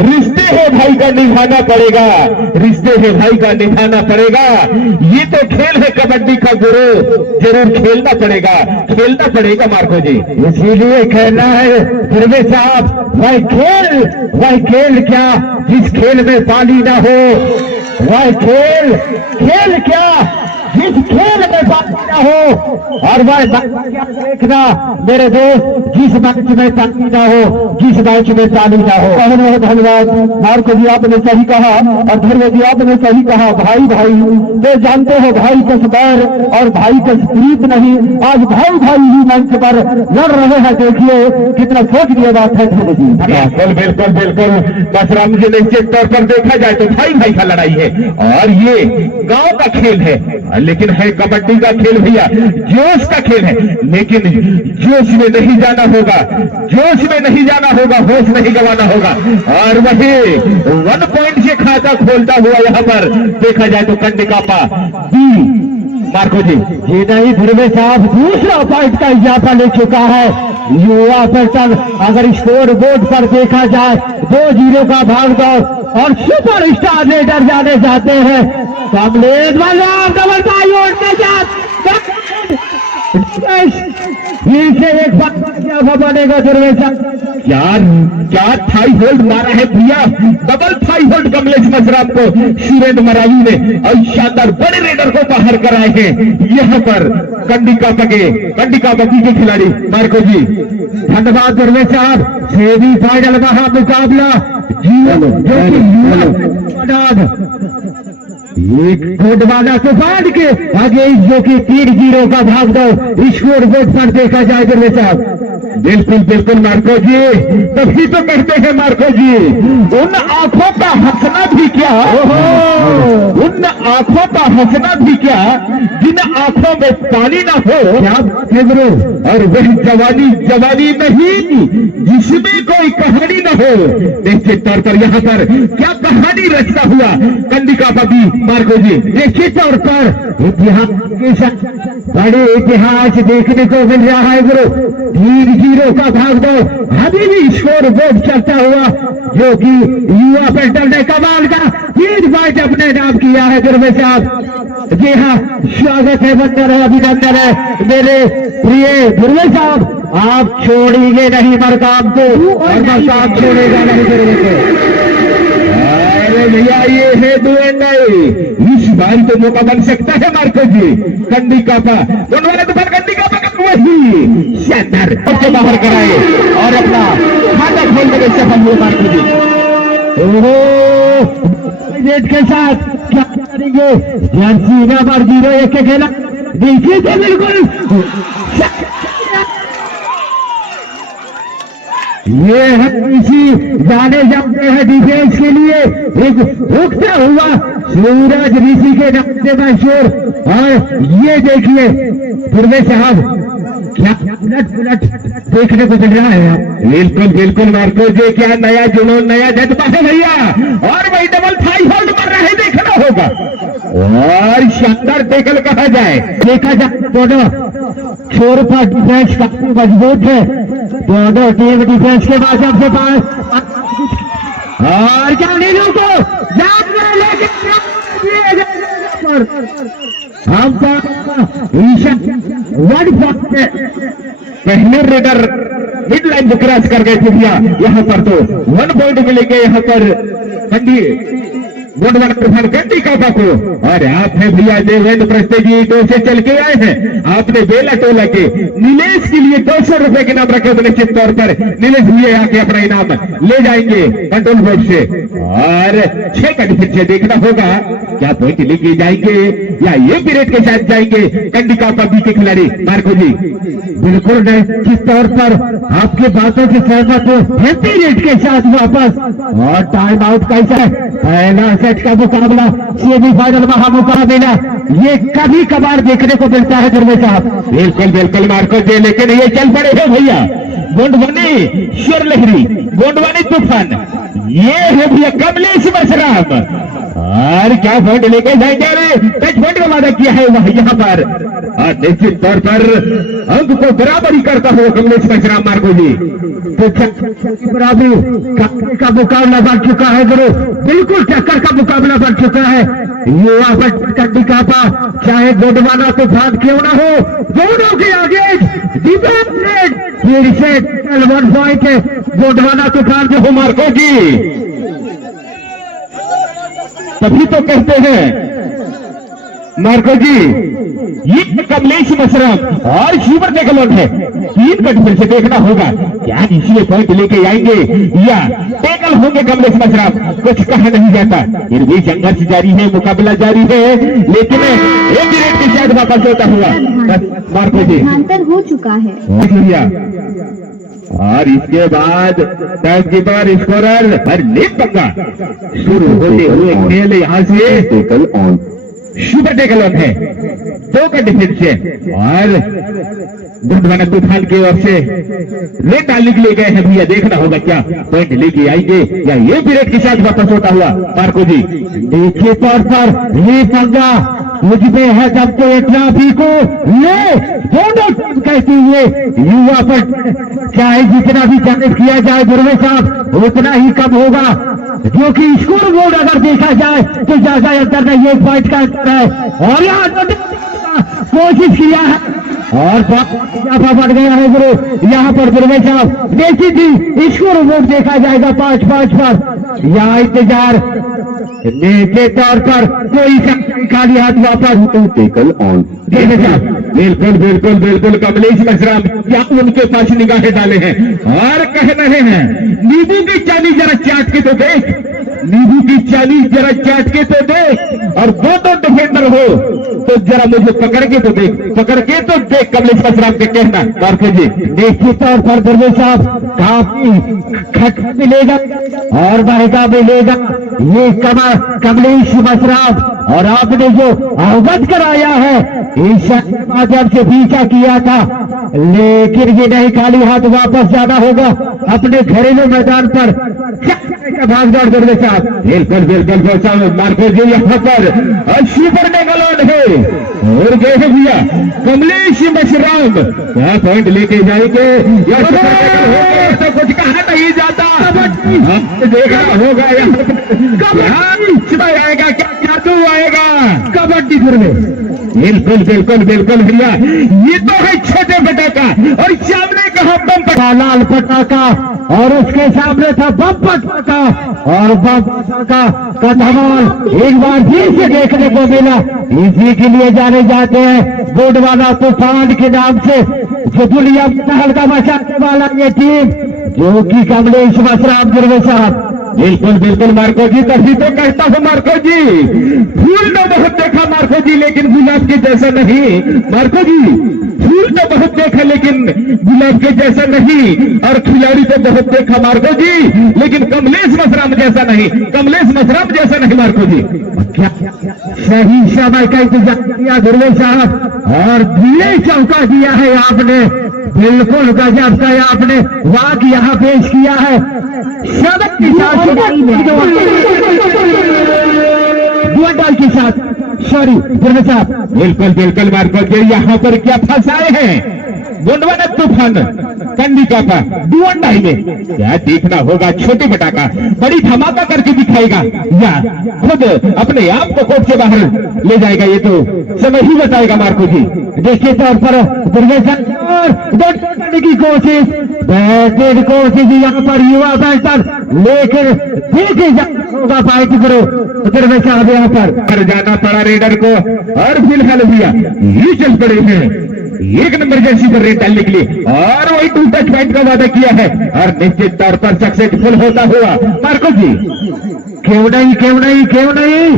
रिश्ते है भाई का निभाना पड़ेगा, रिश्ते है भाई का निभाना पड़ेगा। ये तो खेल है कबड्डी का गुरु, जरूर खेलना पड़ेगा मार्को जी। इसीलिए कहना है फिर साहब, वह खेल क्या जिस खेल में पानी ना हो, वह खेल क्या जिस खेल में पानी ना हो, और वह क्या देखना मेरे दोस्त, जिस मैच में पानी ना हो, जिस मैच में पानी ना हो। बहुत बहुत धन्यवाद मार्को जी, आपने सही कहा, और धर्म जी आपने सही कहा। भाई तो जानते हो भाई का बैर और भाई का प्रीत नहीं, आज भाई ही मंच पर लड़ रहे हैं। देखिए कितना सोच दिया बात है धर्म जी। बिल्कुल बसराम जी, निश्चित तौर पर देखा जाए तो भाई का लड़ाई है, और ये गांव का खेल है, लेकिन है कबड्डी का खेल भैया, जोश का खेल है। लेकिन जोश में नहीं जाना होगा, होश नहीं गंवाना होगा। और वही 1 पॉइंट से खाता खोलता हुआ यहाँ पर देखा जाए तो कंडिकापा मार्को जी नहीं ध्रुवे साहब दूसरा पॉइंट का इजाफा ले चुका है। युवा पेटल अगर स्कोर बोर्ड पर देखा जाए 2-0 का भाग दौड़, और सुपर स्टार रेडर जाने जाते हैं कमलेश डबल टाई के साथ से एक बार बनेगा दुर्वेशा। क्या थाई होल्ड मारा है भैया, double thigh hold Kamlesh Masram को सुरेंद्र मरावी ने, और शानदार बड़े रेडर को बाहर कराए हैं यहाँ पर कंडिकापा के खिलाड़ी मार्को जी। धन्यवाद दुर्वेश साहब। सेमीफाइनल महामुकाबला एक गोडवाना तूफान के आगे जो कि 3-0 का भाग दो स्कोर बोर्ड पर देखा जाए दुर्वे साहब। बिल्कुल मार्को जी, तभी तो कहते हैं मार्को जी, उन आंखों का हंसना भी क्या, उन आंखों का हंसना भी क्या जिन आंखों में पानी ना हो, क्या और वह जवानी नहीं जिसमें कोई कहानी ना हो। निश्चित तौर पर यहाँ पर क्या कहानी रचता हुआ कंडिकापा भी मार्को जी। निश्चित तौर पर इतिहास बड़े इतिहास देखने को मिल रहा है गुरु। 3-0 का भाग दो अभी भी स्कोर बोर्ड चलता हुआ, जो कि युवा पेटल ने कमाल का 3 पॉइंट अपने नाम किया है दुर्वे साहब। जी हाँ, स्वागत है, बंदर है, अभिनंदन है मेरे प्रिय दुर्वे साहब। आप छोड़ेंगे नहीं मरकाम को, और मरकाम छोड़ेगा नहीं दुर्वे को। अरे भैया ये है दो इस बार तो मौका बन सकता है मार्को जी। कंडिकापा वाले तो कंडिकापा का वही शानदार बच्चे बाहर कराए और अपना खाता खोलने में सफल हुए मार्को जी। रेड के साथ क्या करेंगे, जर्सी नंबर 01 के खेला देखिए थे बिल्कुल ये है इसी जाने जाते हैं डिफेंस के लिए एक उगता हुआ सूरज ऋषि के नाम से मशहूर। और ये देखिए दुर्वे साहब क्या उलट देखने को मिल रहा है। बिल्कुल मार्को जी, क्या नया जुनून नया जज्बा है भैया, और वही डबल थाई होल्ड मार रहा है, देखना होगा। और शानदार टेकल कहा जाए, देखा जाए दोनों छोर पर डिफेंस काफी मजबूत है, दोनों टीम डिफेंस के माध्यम से पास। और क्या नीलू को हम पहले रेडर मिड लाइन को क्रॉस कर गए थे भैया। यहाँ पर तो 1 पॉइंट मिलेंगे यहाँ पर कंडिकापा को। और आप है भैया देवेंद्र प्रस्ते जी से चल के आए हैं, आपने बेला टोला के नीलेश के लिए 200 रुपए के नाम रखे, तो निश्चित तौर पर नीलेश भैया आके अपना इनाम ले जाएंगे कंट्रोल बोर्ड से। और 6 का डिफेंस से देखना होगा क्या पॉइंट लेके जाएंगे या ये पीरियड के साथ जाएंगे कंडिकापा बी के खिलाड़ी मार्को जी। बिल्कुल निश्चित तौर पर आपकी बातों से सहमत हो, पीरियड के साथ वापस। और टाइम आउट कैसा है, पहला सेट का मुकाबला सेमीफाइनल महामुकाबला ये कभी कभार देखने को मिलता है दुर्वे साहब। बिल्कुल मार्को जी, लेकिन ये चल पड़े हैं भैया गोंडवानी शेर लहरी, गोंडवानी तूफान, ये है भैया कमलेश मसराम। और क्या पॉइंट लेके जाएंगे, टच पॉइंट का वादा किया है वह यहाँ पर। और निश्चित तौर पर अंक को बराबरी करता हुआ कमलेश मसराम मार्को जी। तो बराबरी का मुकाबला बढ़ चुका है गुरु, बिल्कुल टक्कर का मुकाबला बढ़ चुका है। युवा कंडी कापा चाहे गोडवाना तूफान क्यों ना हो, दोनों के आगे फिर से 1 पॉइंट है गोडवाना तूफान जो हो मार्को जी। तभी तो कहते हैं मार्को जी, ये कमलेश मशरफ और शिवर निकलन है। 3 गठबंधन से देखना होगा क्या इसमें पॉइंट लेके आएंगे या टेकल होंगे कमलेश मशरफ, कुछ कहा नहीं जाता। फिर भी संघर्ष जारी है, मुकाबला जारी है, लेकिन एक मिनट के साथ वापस होता हुआ मार्को जी अंतर हो चुका है। और इसके बाद कीपर स्कोरर और लेग पंगा शुरू होते हुए खेल यहाँ से tackle on, Shubh tackle on है। 2 का डिफेंस है और गोडवाना तूफान की ओर से रेड डालने के लिए गए हैं भैया, देखना होगा क्या पॉइंट लेके आएंगे या ये पीरियड के साथ वापस होता हुआ मार्को जी। देखिए तौर पर ये पंगा मुझमें है जब तो इतना भी को ये दोनों कहती हुए युवा पर चाहे जितना भी चैलेंज किया जाए गुरवे साहब उतना ही कम होगा, जो कि स्कोर बोर्ड अगर देखा जाए तो ज्यादा अंतर नहीं, 1 पॉइंट का अंतर है। और यहाँ कोशिश किया है और बढ़ गया है गुरु, यहाँ पर गुरवे साहब देखी थी स्कोर बोर्ड देखा जाएगा 5-5 पर। यहाँ इंतजार के तौर पर कोई खाली हाथ वापस टेकल ऑन। बिल्कुल बिल्कुल बिल्कुल कमलेश मशरफ क्या उनके पास निगाहें डाले हैं और कह रहे हैं नींबू की चाली जरा चाट के तो देख, नींबू की चाली जरा चाट के तो देख, और 2 डिफेंडर हो तो जरा मुझे पकड़ के तो देख, पकड़ के तो देख कमलेश मशरफ के कहना मार्को जी। निश्चित तौर पर गुरवे साहब काफी खट मिलेगा और महंगा मिलेगा ये कमलेश मशरफ, और आपने जो अवगत कराया है इस माध्यम से पीछा किया था, लेकिन ये नहीं खाली हाथ वापस जाना होगा अपने घरेलू मैदान पर। भाग दौड़ गुरवे साहब बिल्कुल बिल्कुल मार्को जी यहाँ पर 80 पर गलोन है और गए हैं भैया कमलेश मशरफ, क्या पॉइंट लेके जाएंगे या तो कुछ कहा नहीं जाता, देखना होगा यहाँ आएगा क्या जादू आएगा कबड्डी फिर में। बिल्कुल बिल्कुल बिल्कुल भैया ये तो है छोटे पटाखा और सामने कहा बम पटाखा, लाल पटाखा और उसके सामने था बम पटाखा और बम पटाखा का धमाल एक बार फिर से देखने को मिला। इसी के लिए जाने जाते हैं गोडवाना तूफान के नाम से, जो दुनिया में हल्का मचाने वाला ये टीम जो कि कमलेश मशरफ गुरवे साहब। बिल्कुल बिल्कुल मार्को जी, तभी तो कहता हूँ मार्को जी फूल तो बहुत देखा मार्को जी लेकिन गुलाब के जैसा नहीं। मार्को जी फूल तो बहुत देखा लेकिन गुलाब के जैसा नहीं, और खिलाड़ी तो बहुत देखा मार्को जी लेकिन कमलेश मशरफ जैसा नहीं, कमलेश मशरफ जैसा नहीं मार्को जी। क्या सही समय का इंतजार किया गुरवे साहब और दिए चौका दिया है आपने, बिल्कुल गजब का आपने वाक यहाँ पेश किया है शब्द के साथ डाल के साथ। सॉरी गुरवे साहब बिल्कुल बिल्कुल मार्को जी यहाँ पर क्या फंसाए हैं गोडवाना तूफान कंडी कापा डुअंडाई में, क्या देखना होगा छोटे पटाखा बड़ी धमाका करके दिखाएगा या खुद अपने आप को कोर्ट से बाहर ले जाएगा, ये तो समय ही बताएगा मार्को जी। देखिए तौर पर गुरवे साहब करने की कोशिश बेहतरीन कोशिश यहाँ पर युवा बैटर लेकर देखे होगा फाइट करो गुरवे साहब यहाँ पर जाना पड़ा रेडर को और फिलहाल भैया ये चल पड़े हैं 1 नंबर जर्सी पर रेड डालने के लिए और वही 2 टच पॉइंट का वादा किया है और निश्चित तौर पर सक्सेसफुल होता हुआ मार्को जी। क्यों नहीं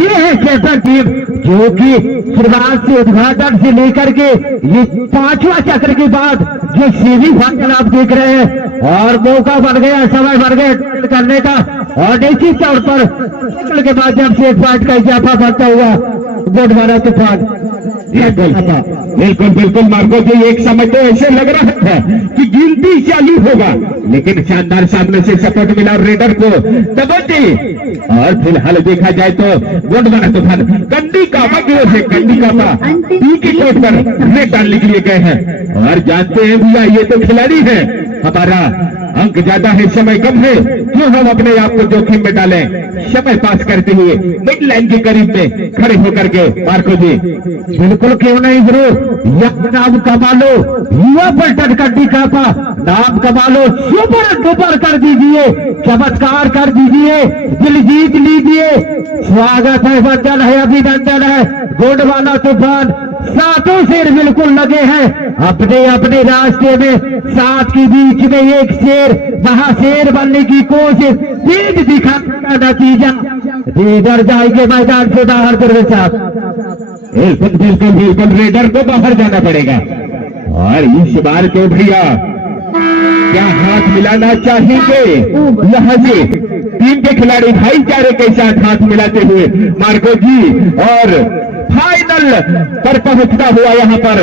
ये है कैप्टन टीम जो कि शुरुआत से उद्घाटन से लेकर के ये 5वां चक्र के बाद जो सेमीफाइनल आप देख रहे हैं और मौका बन गया, समय बन गया करने का, और निश्चित तौर पर के माध्यम से 1 पॉइंट का इजाफा बनता हुआ गोडवाना तूफान। बिल्कुल बिल्कुल मार्को जी एक समय तो ऐसे लग रहा था कि गिनती चालू होगा, लेकिन शानदार सामने से सपोर्ट मिला रेडर को दबोचे, और फिलहाल देखा जाए तो गोडवाना तूफान कंडी कापा की ओर से कंडी कापा पी के कोर्ट पर रेड डालने के लिए गए हैं और जानते हैं भैया ये तो खिलाड़ी है हमारा अंक ज्यादा है, समय कम है, क्यों हम अपने आप को जोखिम में डालें। समय पास करते हुए मिड लाइन के करीब में खड़े होकर के मार्को जी। बिल्कुल क्यों नहीं गुरु, यह नाम कमा लो, युवा पलटन कड्डी कापा नाम कमा लो, सुपर डुपर कर दीजिए, चमत्कार कर दीजिए, दिल जीत लीजिए। स्वागत है, वंदन है, अभिनंदन है। गोंडवाना तूफान सातों शेर बिल्कुल लगे हैं अपने अपने रास्ते में, सात के बीच में एक शेर, महाशेर बनने की कोशिश, तेज दिखाने का नतीजा, रेडर जाएंगे मैदान से बाहर कर साहब। बिल्कुल बिल्कुल बिल्कुल रेडर को बाहर जाना पड़ेगा। और इस बार तो भैया क्या हाथ मिलाना चाहेंगे यहाँ से टीम के खिलाड़ी भाईचारे के साथ हाथ मिलाते हुए मार्को जी, और फाइनल पर पहुंचता हुआ यहाँ पर